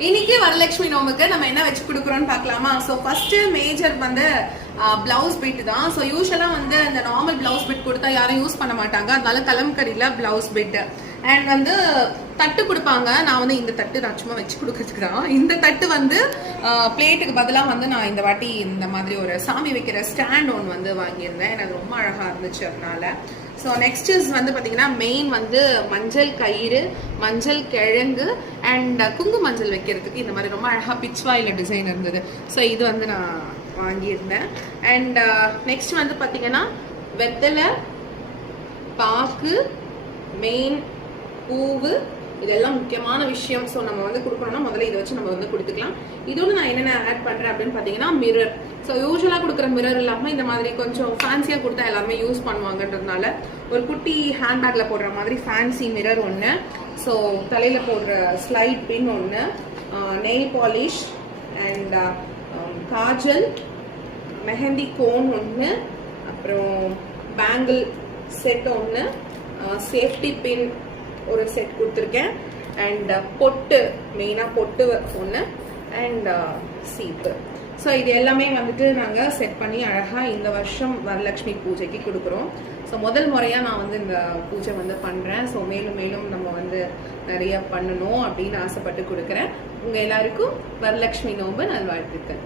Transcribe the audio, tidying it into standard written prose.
இன்னைக்கு வரலட்சுமி நோம்புக்கு நம்ம என்ன வச்சு கொடுக்குறோம்னு பார்க்கலாமா? ஸோ ஃபர்ஸ்ட் மேஜர் வந்து பிளவுஸ் பிட் தான். ஸோ யூஸ்வலா வந்து இந்த நார்மல் பிளவுஸ் பிட் கொடுத்தா யாரும் யூஸ் பண்ண மாட்டாங்க, அதனால கலம்கரியில பிளவுஸ் பிட் அண்ட் வந்து தட்டு கொடுப்பாங்க. நான் வந்து இந்த தட்டு நான் சும்மா வச்சு கொடுக்கறதுக்கு தான். இந்த தட்டு வந்து பிளேட்டுக்கு பதிலாக வந்து நான் இந்த வாட்டி இந்த மாதிரி ஒரு சாமி வைக்கிற ஸ்டாண்ட் ஒன்று வந்து வாங்கியிருந்தேன். எனக்கு ரொம்ப அழகா இருந்துச்சு அதனால. ஸோ நெக்ஸ்ட் இஸ் வந்து பார்த்தீங்கன்னா மெயின் வந்து மஞ்சள் கயிறு, மஞ்சள் கிழங்கு அண்ட் குங்கு மஞ்சள் வைக்கிறதுக்கு இந்த மாதிரி ரொம்ப அழகாக பிச்வாயில் டிசைன் இருந்தது. ஸோ இது வந்து நான் வாங்கியிருந்தேன். அண்ட் நெக்ஸ்ட் வந்து பார்த்தீங்கன்னா வெத்தலை, பாக்கு, மெயின் பூவு, இதெல்லாம் முக்கியமான விஷயம். ஸோ நம்ம வந்து கொடுக்கணும்னா முதல்ல இதை வச்சு நம்ம வந்து கொடுத்துக்கலாம். இதோடு நான் என்னென்ன ஆட் பண்ணுறேன் அப்படின்னு பார்த்தீங்கன்னா மிரர். ஸோ யூஸ்வலாக கொடுக்குற மிரர் இல்லாமல் இந்த மாதிரி கொஞ்சம் ஃபேன்சியாக கொடுத்தா எல்லாருமே யூஸ் பண்ணுவாங்கன்றதுனால ஒரு குட்டி ஹேண்ட்பேக்கில் போடுற மாதிரி ஃபேன்சி மிரர் ஒன்று, ஸோ தலையில் போடுற ஸ்லைட் பின் ஒன்று, nail polish and kajal, mehndi cone ஒன்று, அப்புறம் பேங்கிள் செட் ஒன்று, சேஃப்டி பின் ஒரு செட் கொடுத்துருக்கேன் அண்ட் பொட்டு, மெயினாக பொட்டு ஒன்று அண்ட் சீப்பு. ஸோ இது எல்லாமே வந்துட்டு நாங்கள் செட் பண்ணி அழகாக இந்த வருஷம் வரலட்சுமி பூஜைக்கு கொடுக்குறோம். ஸோ முதல் முறையாக நான் வந்து இந்த பூஜை வந்து பண்ணுறேன். ஸோ மேலும் மேலும் நம்ம வந்து நிறைய பண்ணணும் அப்படின்னு ஆசைப்பட்டு கொடுக்குறேன். உங்கள் எல்லாருக்கும் வரலட்சுமி நோன்பு நல்வாழ்த்துக்கள்.